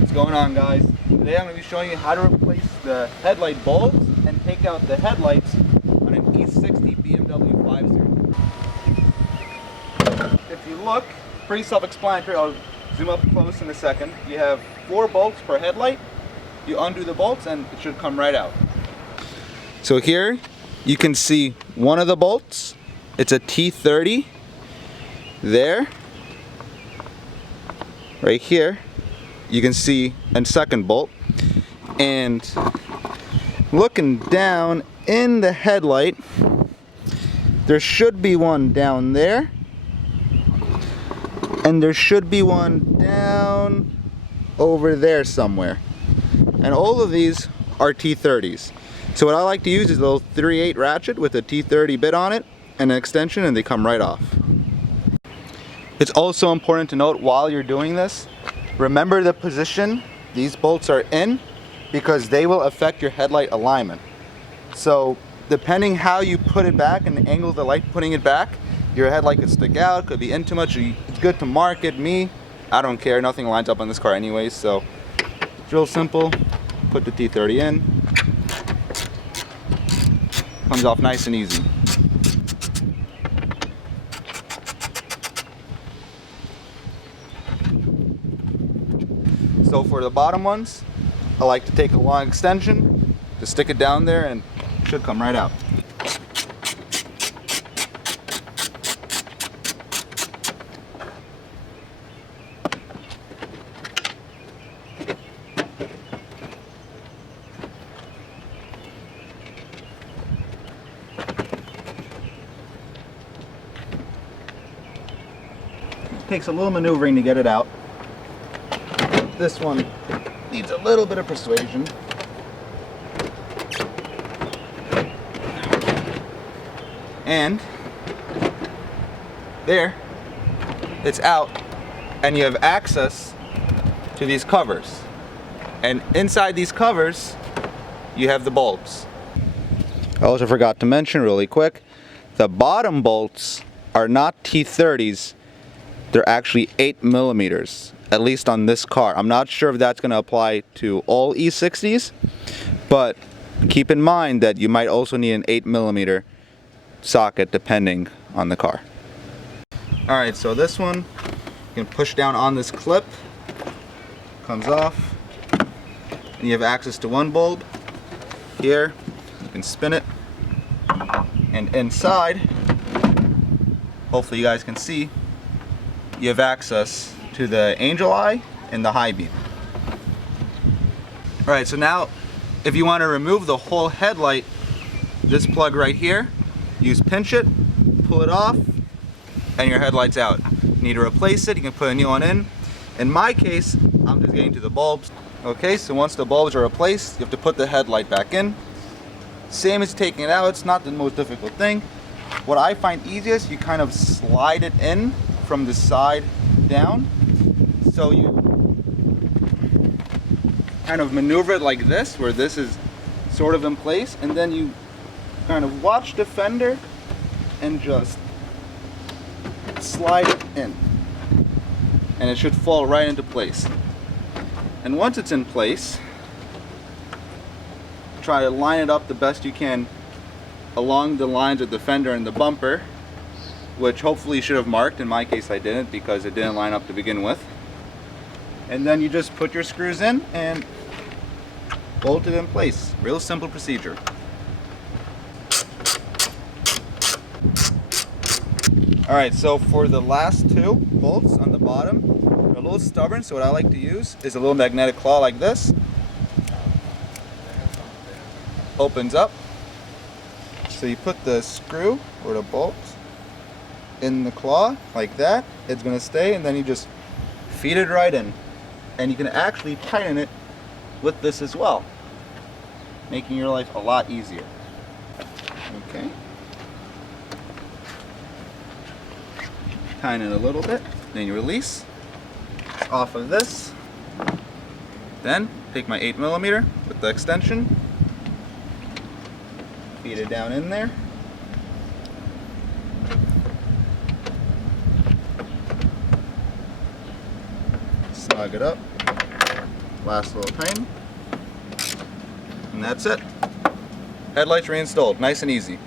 What's going on, guys? Today I'm going to be showing you how to replace the headlight bulbs and take out the headlights on an E60 BMW 5 Series. If you look, pretty self-explanatory. I'll zoom up close in a second. You have 4 bolts per headlight. You undo the bolts and it should come right out. So here you can see one of the bolts. It's a T30 there. Right here you can see a second bolt, and looking down in the headlight there should be one down there, and there should be one down over there somewhere, and all of these are T30s. So what I like to use is a little 3/8 ratchet with a T30 bit on it and an extension, and they come right off. It's also important to note while you're doing this, remember the position these bolts are in, because they will affect your headlight alignment. So depending how you put it back and the angle of the light putting it back, your headlight could stick out, could be in too much. It's good to mark it. I don't care, nothing lines up on this car anyways, so it's real simple. Put the T30 in, comes off nice and easy. So for the bottom ones, I like to take a long extension, to stick it down there, and it should come right out. It takes a little maneuvering to get it out. This one needs a little bit of persuasion. And there, it's out, and you have access to these covers. And inside these covers, you have the bulbs. I also forgot to mention really quick, the bottom bolts are not T30s, they're actually 8mm. At least on this car. I'm not sure if that's going to apply to all E60s, but keep in mind that you might also need an 8mm socket depending on the car. Alright, so this one you can push down on this clip, comes off, and you have access to one bulb. Here you can spin it, and inside, hopefully you guys can see, you have access to the angel eye and the high beam. Alright, so now if you want to remove the whole headlight, this plug right here, use pinch it, pull it off, and your headlight's out. You need to replace it, you can put a new one in. In my case, I'm just getting to the bulbs. Okay, so once the bulbs are replaced, you have to put the headlight back in. Same as taking it out, it's not the most difficult thing. What I find easiest, you kind of slide it in from the side down. So you kind of maneuver it like this, where this is sort of in place, and then you kind of watch the fender and just slide it in. And it should fall right into place. And once it's in place, try to line it up the best you can along the lines of the fender and the bumper, which hopefully you should have marked. In my case I didn't, because it didn't line up to begin with. And then you just put your screws in and bolt it in place. Real simple procedure. Alright, so for the last 2 bolts on the bottom, they're a little stubborn, so what I like to use is a little magnetic claw like this. Opens up. So you put the screw or the bolt in the claw like that, it's going to stay, and then you just feed it right in. And you can actually tighten it with this as well, making your life a lot easier. Okay. Tighten it a little bit, then you release. It's off of this. Then take my 8mm with the extension, feed it down in there. Snug it up. Last little tighten. And that's it. Headlights reinstalled, nice and easy.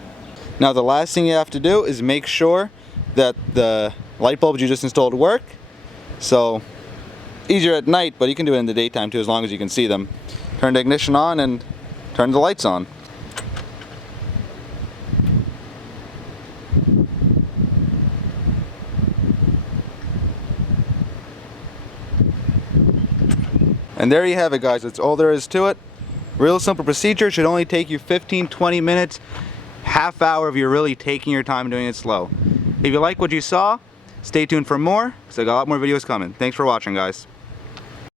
Now the last thing you have to do is make sure that the light bulbs you just installed work. So, easier at night, but you can do it in the daytime too as long as you can see them. Turn the ignition on and turn the lights on. And there you have it, guys. That's all there is to it. Real simple procedure. Should only take you 15-20 minutes. Half hour if you're really taking your time doing it slow. If you like what you saw, stay tuned for more, because I got a lot more videos coming. Thanks for watching, guys.